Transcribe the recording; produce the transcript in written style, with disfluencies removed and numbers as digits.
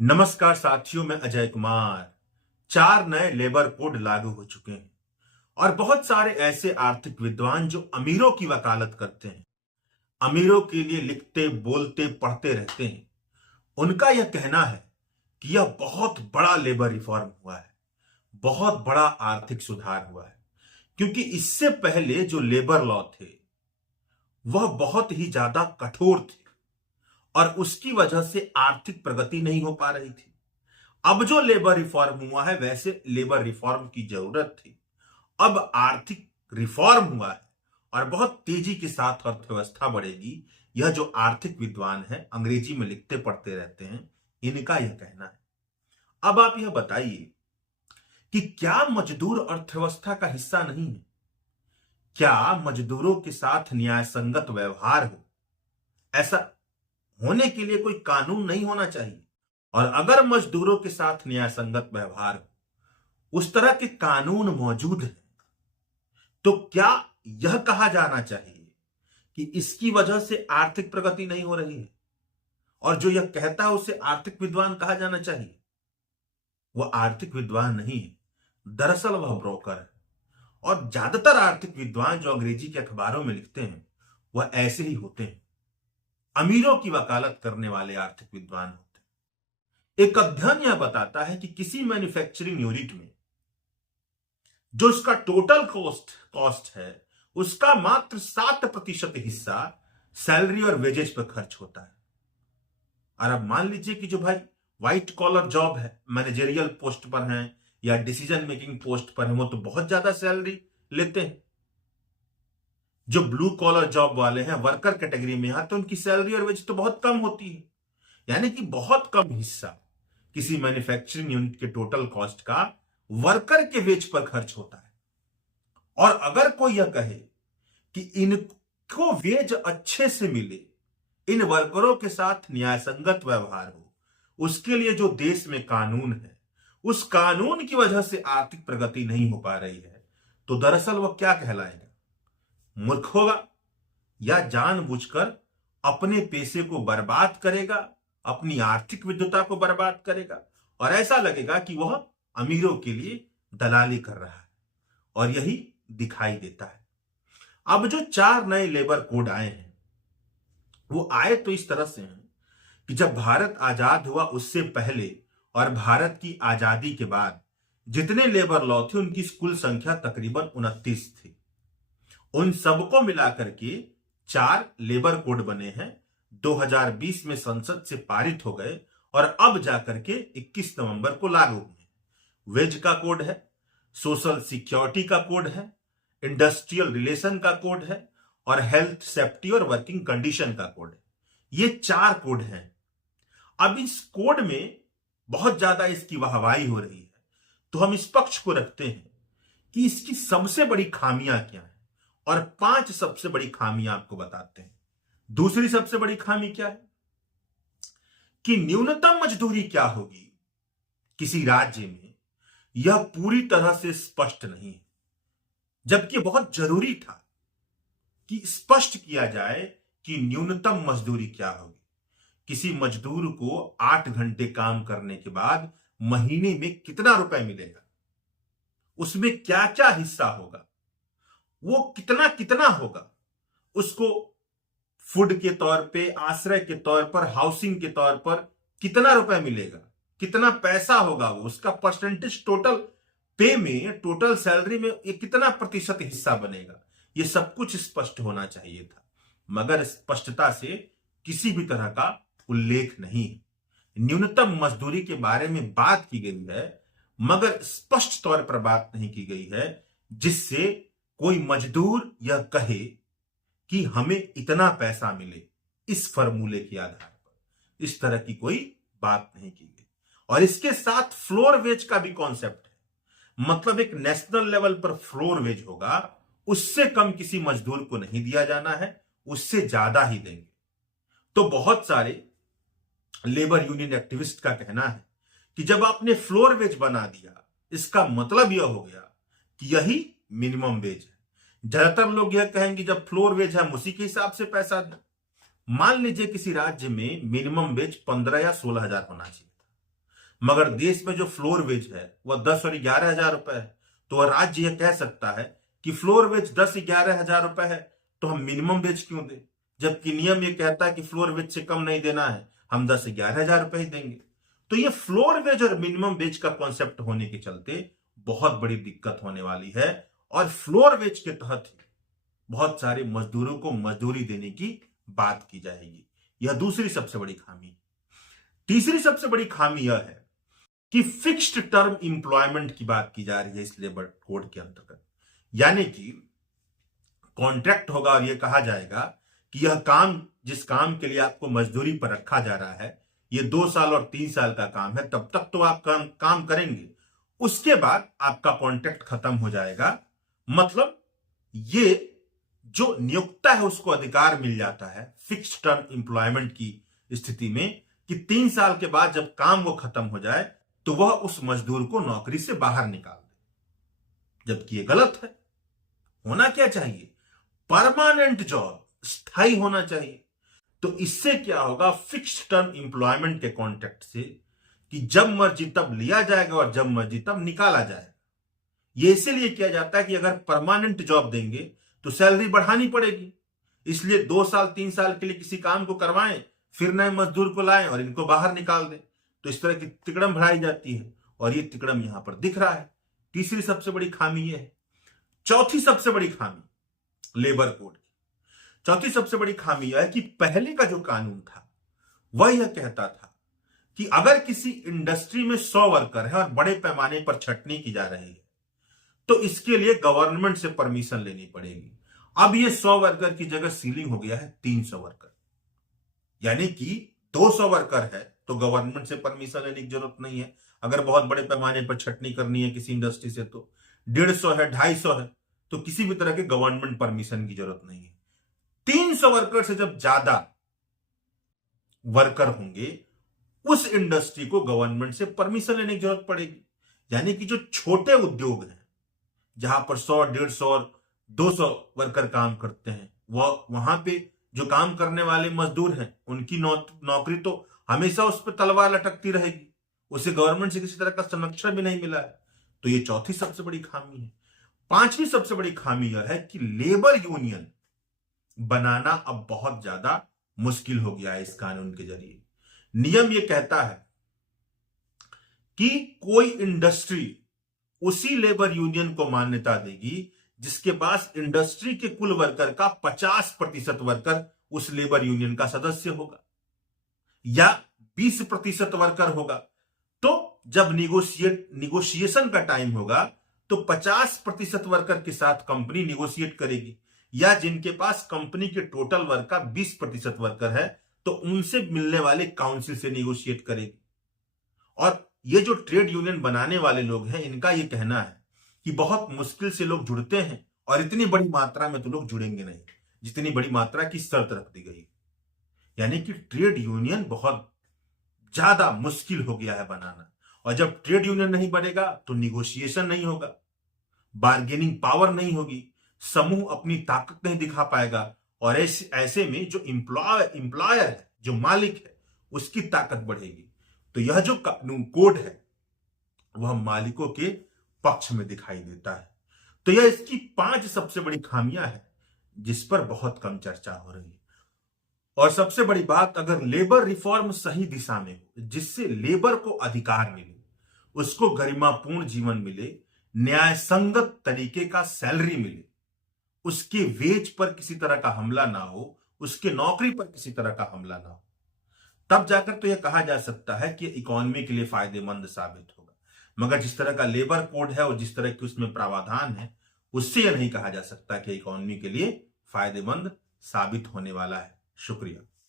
नमस्कार साथियों, मैं अजय कुमार। 4 नए लेबर कोड लागू हो चुके हैं और बहुत सारे ऐसे आर्थिक विद्वान जो अमीरों की वकालत करते हैं, अमीरों के लिए लिखते बोलते पढ़ते रहते हैं, उनका यह कहना है कि यह बहुत बड़ा लेबर रिफॉर्म हुआ है, बहुत बड़ा आर्थिक सुधार हुआ है। क्योंकि इससे पहले जो लेबर लॉ थे वह बहुत ही ज्यादा कठोर थे और उसकी वजह से आर्थिक प्रगति नहीं हो पा रही थी। अब जो लेबर रिफॉर्म हुआ है, वैसे लेबर रिफॉर्म की जरूरत थी। अब आर्थिक रिफॉर्म हुआ है और बहुत तेजी के साथ अर्थव्यवस्था बढ़ेगी। यह जो आर्थिक विद्वान है, अंग्रेजी में लिखते पढ़ते रहते हैं, इनका यह कहना है। अब आप यह बताइए कि क्या मजदूर अर्थव्यवस्था का हिस्सा नहीं है? क्या मजदूरों के साथ न्याय संगत व्यवहार हो, ऐसा होने के लिए कोई कानून नहीं होना चाहिए? और अगर मजदूरों के साथ न्याय संगत व्यवहार हो, उस तरह के कानून मौजूद हैं, तो क्या यह कहा जाना चाहिए कि इसकी वजह से आर्थिक प्रगति नहीं हो रही है? और जो यह कहता है उसे आर्थिक विद्वान कहा जाना चाहिए? वह आर्थिक विद्वान नहीं है, दरअसल वह ब्रोकर है। और ज्यादातर आर्थिक विद्वान जो अंग्रेजी के अखबारों में लिखते हैं, वह ऐसे ही होते हैं, अमीरों की वकालत करने वाले आर्थिक विद्वान होते हैं। एक अध्ययन यह बताता है कि किसी मैन्युफैक्चरिंग यूनिट में जो इसका टोटल कॉस्ट है, उसका मात्र 7% हिस्सा सैलरी और वेजेज पर खर्च होता है। और अब मान लीजिए कि जो भाई व्हाइट कॉलर जॉब है, मैनेजरियल पोस्ट पर हैं या डिसीजन मेकिंग पोस्ट पर हैं, वो तो बहुत ज्यादा सैलरी लेते हैं। जो ब्लू कॉलर जॉब वाले हैं, वर्कर कैटेगरी में आते हैं, उनकी सैलरी और वेज तो बहुत कम होती है। यानी कि बहुत कम हिस्सा किसी मैन्युफैक्चरिंग यूनिट के टोटल कॉस्ट का वर्कर के वेज पर खर्च होता है। और अगर कोई यह कहे कि इनको वेज अच्छे से मिले, इन वर्करों के साथ न्यायसंगत व्यवहार हो, उसके लिए जो देश में कानून है, उस कानून की वजह से आर्थिक प्रगति नहीं हो पा रही है, तो दरअसल वह क्या कहलाएगा? मूर्ख होगा या जानबूझकर अपने पैसे को बर्बाद करेगा, अपनी आर्थिक विद्वता को बर्बाद करेगा और ऐसा लगेगा कि वह अमीरों के लिए दलाली कर रहा है। और यही दिखाई देता है। अब जो 4 नए लेबर कोड आए हैं, वो आए तो इस तरह से हैं कि जब भारत आजाद हुआ उससे पहले और भारत की आजादी के बाद जितने लेबर लॉ थे, उनकी कुल संख्या तकरीबन 29 थी। उन सबको मिलाकर के 4 लेबर कोड बने हैं। 2020 में संसद से पारित हो गए और अब जाकर के 21 नवंबर को लागू हुए। वेज का कोड है, सोशल सिक्योरिटी का कोड है, इंडस्ट्रियल रिलेशन का कोड है और हेल्थ सेफ्टी और वर्किंग कंडीशन का कोड है। ये 4 कोड हैं। अब इस कोड में बहुत ज्यादा इसकी वाहवाही हो रही है, तो हम इस पक्ष को रखते हैं कि इसकी सबसे बड़ी खामियां क्या हैं और 5 सबसे बड़ी खामियां आपको बताते हैं। दूसरी सबसे बड़ी खामी क्या है कि न्यूनतम मजदूरी क्या होगी किसी राज्य में, यह पूरी तरह से स्पष्ट नहीं है। जबकि बहुत जरूरी था कि स्पष्ट किया जाए कि न्यूनतम मजदूरी क्या होगी। किसी मजदूर को 8 घंटे काम करने के बाद महीने में कितना रुपए मिलेगा, उसमें क्या क्या हिस्सा होगा, वो कितना कितना होगा, उसको फूड के तौर पे, आश्रय के तौर पर, हाउसिंग के तौर पर कितना रुपए मिलेगा, कितना पैसा होगा, वो उसका परसेंटेज टोटल पे में, टोटल सैलरी में ये कितना प्रतिशत हिस्सा बनेगा, ये सब कुछ स्पष्ट होना चाहिए था। मगर स्पष्टता से किसी भी तरह का उल्लेख नहीं है। न्यूनतम मजदूरी के बारे में बात की गई है, मगर स्पष्ट तौर पर बात नहीं की गई है जिससे कोई मजदूर यह कहे कि हमें इतना पैसा मिले इस फॉर्मूले के आधार पर। इस तरह की कोई बात नहीं की गई। और इसके साथ फ्लोर वेज का भी कॉन्सेप्ट है, मतलब एक नेशनल लेवल पर फ्लोर वेज होगा, उससे कम किसी मजदूर को नहीं दिया जाना है, उससे ज्यादा ही देंगे। तो बहुत सारे लेबर यूनियन एक्टिविस्ट का कहना है कि जब आपने फ्लोर वेज बना दिया, इसका मतलब यह हो गया कि यही मिनिमम वेज है। ज्यादातर लोग यह कहेंगे जब फ्लोर वेज है, हम उसी के हिसाब से पैसा दें। मान लीजिए किसी राज्य में मिनिमम वेज 15 या 16 हजार होना चाहिए था, मगर देश में जो फ्लोर वेज है वह 10 और 11,000 रुपए है। तो वह राज्य यह कह सकता है कि फ्लोर वेज 10-11,000 रुपए है तो हम मिनिमम वेज क्यों दें, जबकि नियम ये कहता है कि फ्लोर वेज से कम नहीं देना है, हम 10-11,000 रुपए ही देंगे। तो ये फ्लोर वेज और मिनिमम वेज का कॉन्सेप्ट होने के चलते बहुत बड़ी दिक्कत होने वाली है और फ्लोर वेज के तहत बहुत सारे मजदूरों को मजदूरी देने की बात की जाएगी। यह दूसरी सबसे बड़ी खामी। तीसरी सबसे बड़ी खामी यह है कि फिक्स्ड टर्म इंप्लॉयमेंट की बात की जा रही है इस लेबर कोड के अंतर्गत, यानी कि कॉन्ट्रैक्ट होगा और यह कहा जाएगा कि यह काम, जिस काम के लिए आपको मजदूरी पर रखा जा रहा है, ये 2 साल और 3 साल का काम है, तब तक तो आप काम करेंगे, उसके बाद आपका कॉन्ट्रैक्ट खत्म हो जाएगा। मतलब ये जो नियोक्ता है उसको अधिकार मिल जाता है फिक्स्ड टर्म इंप्लॉयमेंट की स्थिति में कि 3 साल के बाद जब काम वो खत्म हो जाए तो वह उस मजदूर को नौकरी से बाहर निकाल दे, जबकि ये गलत है। होना क्या चाहिए? परमानेंट जॉब, स्थायी होना चाहिए। तो इससे क्या होगा, फिक्स्ड टर्म इंप्लॉयमेंट के कॉन्ट्रैक्ट से कि जब मर्जी तब लिया जाएगा और जब मर्जी तब निकाला जाएगा। ये इसीलिए किया जाता है कि अगर परमानेंट जॉब देंगे तो सैलरी बढ़ानी पड़ेगी, इसलिए 2 साल 3 साल के लिए किसी काम को करवाएं, फिर नए मजदूर को लाएं और इनको बाहर निकाल दें। तो इस तरह की तिकड़म बढ़ाई जाती है और ये तिकड़म यहां पर दिख रहा है। तीसरी सबसे बड़ी खामी यह है। चौथी सबसे बड़ी खामी लेबर कोड की, चौथी सबसे बड़ी खामी यह है कि पहले का जो कानून था वह यह कहता था कि अगर किसी इंडस्ट्री में 100 वर्कर है और बड़े पैमाने पर छटनी की जा रही है तो इसके लिए गवर्नमेंट से परमिशन लेनी पड़ेगी। अब ये 100 वर्कर की जगह सीलिंग हो गया है 300 वर्कर, यानी कि 200 वर्कर है तो गवर्नमेंट से परमिशन लेने की जरूरत नहीं है। अगर बहुत बड़े पैमाने पर छटनी करनी है किसी इंडस्ट्री से तो 150 है, 250 है, तो किसी भी तरह के गवर्नमेंट परमिशन की जरूरत नहीं है। 300 वर्कर से जब ज्यादा वर्कर होंगे उस इंडस्ट्री को गवर्नमेंट से परमिशन लेने की जरूरत पड़ेगी। यानी कि जो छोटे उद्योग हैं जहां पर 100, 150 और 200 वर्कर काम करते हैं, वहां पे जो काम करने वाले मजदूर हैं उनकी नौकरी तो हमेशा उस पर तलवार लटकती रहेगी, उसे गवर्नमेंट से किसी तरह का संरक्षण भी नहीं मिला है। तो ये चौथी सबसे बड़ी खामी है। पांचवी सबसे बड़ी खामी यह है कि लेबर यूनियन बनाना अब बहुत ज्यादा मुश्किल हो गया है इस कानून के जरिए। नियम यह कहता है कि कोई इंडस्ट्री उसी लेबर यूनियन को मान्यता देगी जिसके पास इंडस्ट्री के कुल वर्कर का 50% वर्कर उस लेबर यूनियन का सदस्य होगा या 20% वर्कर होगा। तो जब निगोशिएशन का टाइम होगा तो 50% वर्कर के साथ कंपनी निगोशिएट करेगी, या जिनके पास कंपनी के टोटल वर्क का 20% वर्कर है तो उनसे मिलने वाले काउंसिल से निगोशिएट करेगी। और ये जो ट्रेड यूनियन बनाने वाले लोग हैं इनका ये कहना है कि बहुत मुश्किल से लोग जुड़ते हैं और इतनी बड़ी मात्रा में तो लोग जुड़ेंगे नहीं जितनी बड़ी मात्रा की शर्त रख दी गई। यानी कि ट्रेड यूनियन बहुत ज्यादा मुश्किल हो गया है बनाना, और जब ट्रेड यूनियन नहीं बनेगा तो निगोशिएशन नहीं होगा, बार्गेनिंग पावर नहीं होगी, समूह अपनी ताकत नहीं दिखा पाएगा, और ऐसे में जो एम्प्लॉयर है, जो मालिक है, उसकी ताकत बढ़ेगी। तो यह जो कानून कोड है वह मालिकों के पक्ष में दिखाई देता है। तो यह इसकी 5 सबसे बड़ी खामियां हैं जिस पर बहुत कम चर्चा हो रही है। और सबसे बड़ी बात, अगर लेबर रिफॉर्म सही दिशा में हो जिससे लेबर को अधिकार मिले, उसको गरिमापूर्ण जीवन मिले, न्याय संगत तरीके का सैलरी मिले, उसके वेज पर किसी तरह का हमला ना हो, उसके नौकरी पर किसी तरह का हमला ना हो, तब जाकर तो यह कहा जा सकता है कि इकोनॉमी के लिए फायदेमंद साबित होगा। मगर जिस तरह का लेबर कोड है और जिस तरह की उसमें प्रावधान है उससे यह नहीं कहा जा सकता कि इकोनॉमी के लिए फायदेमंद साबित होने वाला है। शुक्रिया।